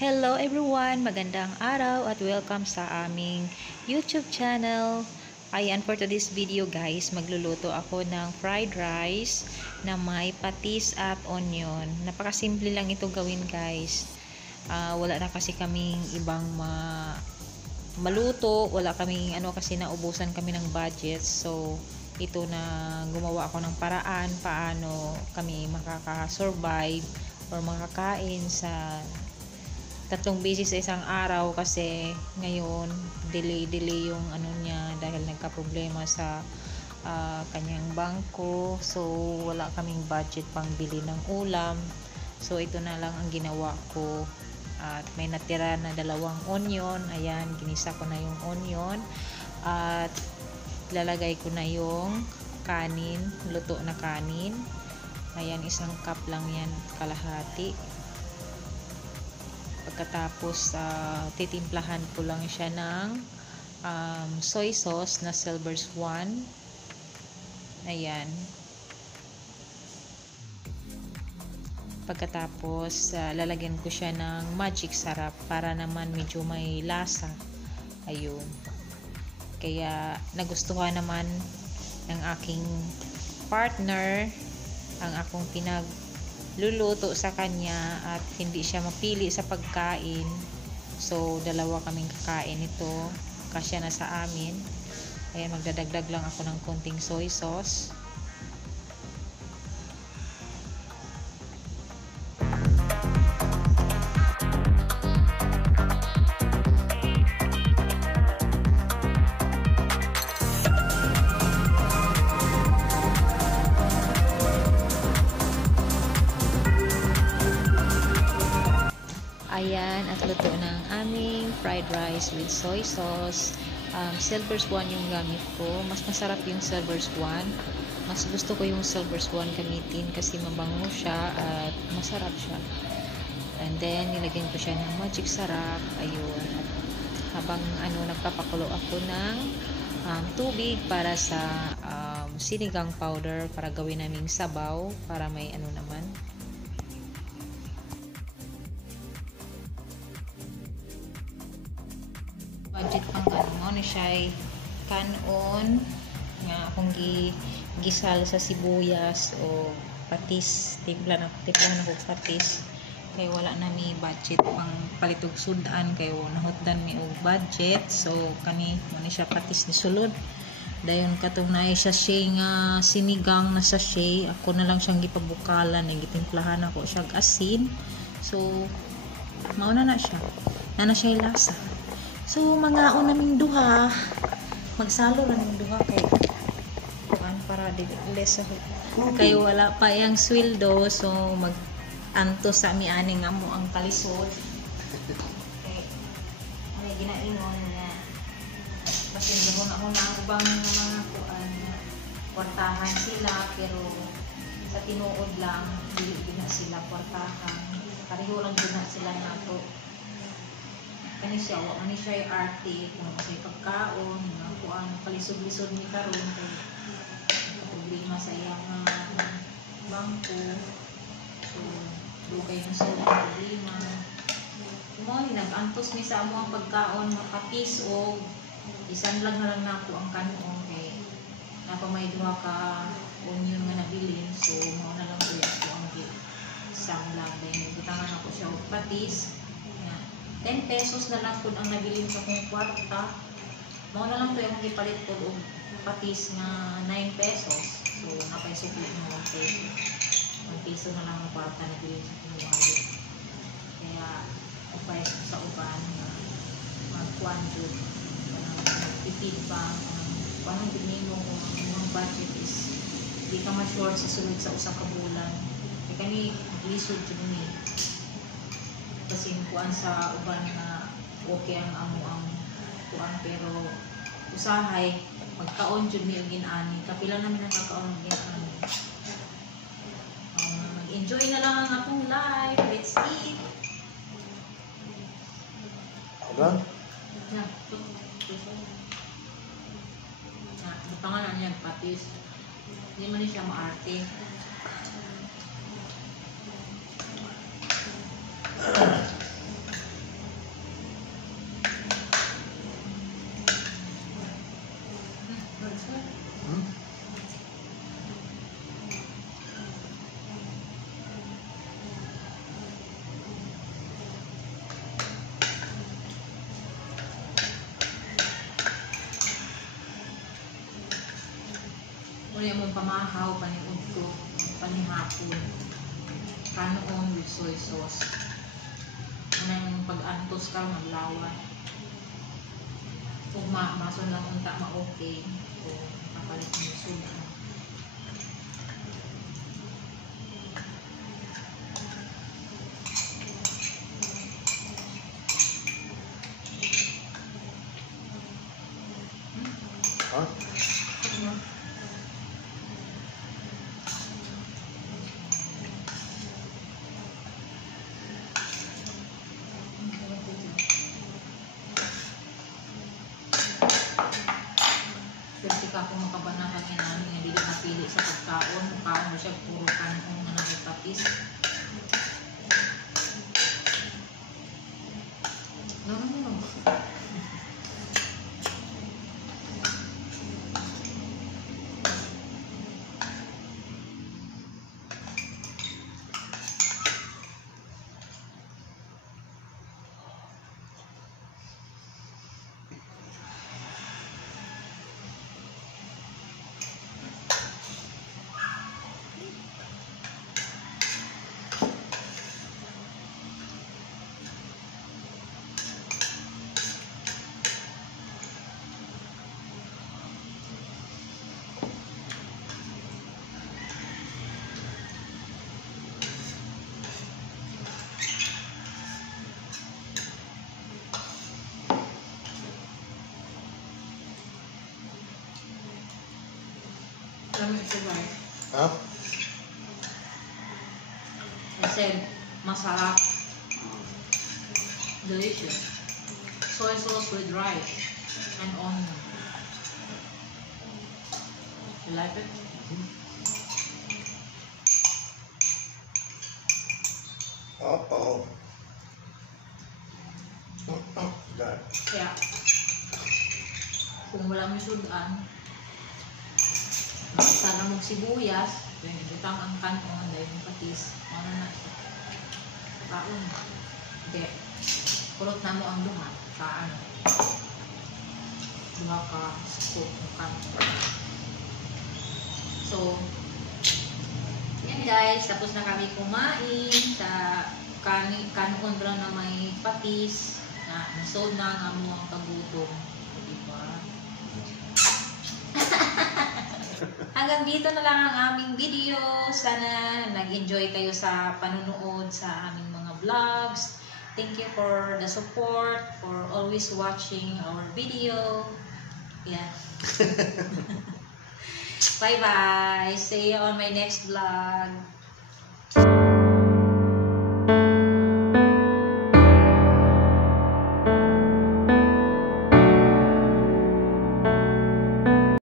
Hello everyone! Magandang araw at welcome sa aming YouTube channel. Ayan, for today's video guys, magluluto ako ng fried rice na may patis at onion. Napakasimple lang ito gawin guys. Wala na kasi kaming ibang maluto. Wala kaming kasi naubusan kami ng budget. So, ito na gumawa ako ng paraan paano kami makaka-survive or makakain sa 3 beses sa isang araw kasi ngayon delay yung niya dahil nagka-problema sa kanyang bangko. So wala kaming budget pang bili ng ulam. So ito na lang ang ginawa ko. At may natira na 2 onion. Ayan, ginisa ko na yung onion at lalagay ko na yung kanin, luto na kanin. Ayan, 1 cup lang yan, kalahati. Pagkatapos titimplahan ko lang siya ng soy sauce na Silver Swan. Ayan. Pagkatapos lalagyan ko siya ng magic sarap para naman medyo may lasa. Ayun. Kaya nagustuhan naman ng aking partner ang akong luluto sa kanya at hindi siya mapili sa pagkain. So 2 kaming kakain ito, kasya na sa amin. Ayan, magdadagdag lang ako ng konting soy sauce. Ayan, at luto ng aming fried rice with soy sauce. Silver Swan yung gamit ko. Mas masarap yung Silver Swan. Mas gusto ko yung Silver Swan gamitin kasi mabango siya at masarap siya. And then, nilagyan ko siya ng magic sarap. Ayun. At habang nagpapakulo ako ng tubig para sa sinigang powder para gawin naming sabaw para may naman. Budget pang mo na siya kanon nga akong gisal sa sibuyas o patis, timpla na ko patis kay wala na mi budget pang palitog sudan kay nahutdan mi og budget. So kani mo ni siya patis ni sulod dayon katong naay siya nga sinigang na sachet. Ako na lang siyang gipabukalan na gitimplahan ako siya asin. So mauna na siya siya lasa. So, mga unaming duha, magsalo lang yung duha kay para less kay wala pa yung sweldo. So, mag-anto sa ani nga mo ang kalisod. Okay. May ginainon na kasi doon ako na ubang mga kwartahan sila pero sa tinuod lang hindi na sila kwartahan. Pareho lang din na sila nato. Kani siya yung arte kung kasi pagkaon kuan palisod-lisod ni karon kay problema sa iyang bangko. So dugay na sa problema mo ni nag-antos ni sa amo ang pagkaon makatis o isan lang na lang nako ang kanon kay napa may 2 ka onion nga nabilin. So mo na lang kuya ko ang samlag dahil gitangan ako siya og patis 10 pesos na lang po ang nabilin sa kong kwarta. Mao na lang to yung gipalit ko og patis nga 9 pesos. So napay sukli ng 1 peso. 1 peso na lang ang kwarta nabilin sa kong wallet. Kaya upay sa uban magkuan jud magtipid pa paano din mo kung ang budget is di ka ma-sure sa sunod sa usa ka bulan. Kaya kani lisod jud ni kasi kuan sa uban na okay ang amo ang kuan pero usahay magkaon jud mi og ginani kapila namin ang kakaon og ginani. Mag-enjoy na lang ang atong life. Let's eat. Ano? Pangalan niya patis. Hindi man siya maarte. Muna mong pamahaw, paniud ko, panihapon. Kanon with soy sauce. Anong pag-antos ka, maglawan. Kung maso lang unta ma-okay, o kapalit mo suda. Huh? Swerte ka kung makabanakan niya namin na dili napili sa pagkaon. Mukhaon mo siya puro kanong na nakitapis. No. Alam mo ito guys. Huh? I said, masarap. Delicious. Soy sauce with rice and onion. You like it? Uh-oh. God. Kaya, kung wala may sudan, sana mong sibuyas, butang ang kanon, dahil yung patis, ano na ito. Kaon. Hindi. Kulot na mo ang duha. Kaan. Duha ka scoop ng kanon. So, yan guys. Tapos na kami kumain sa kanon lang na may patis. Nasod na nga mo ang kagutom. Diba? Hanggang dito na lang ang aming video. Sana nag-enjoy kayo sa panonood sa aming mga vlogs. Thank you for the support, for always watching our video. Yeah. Bye-bye. See you on my next vlog.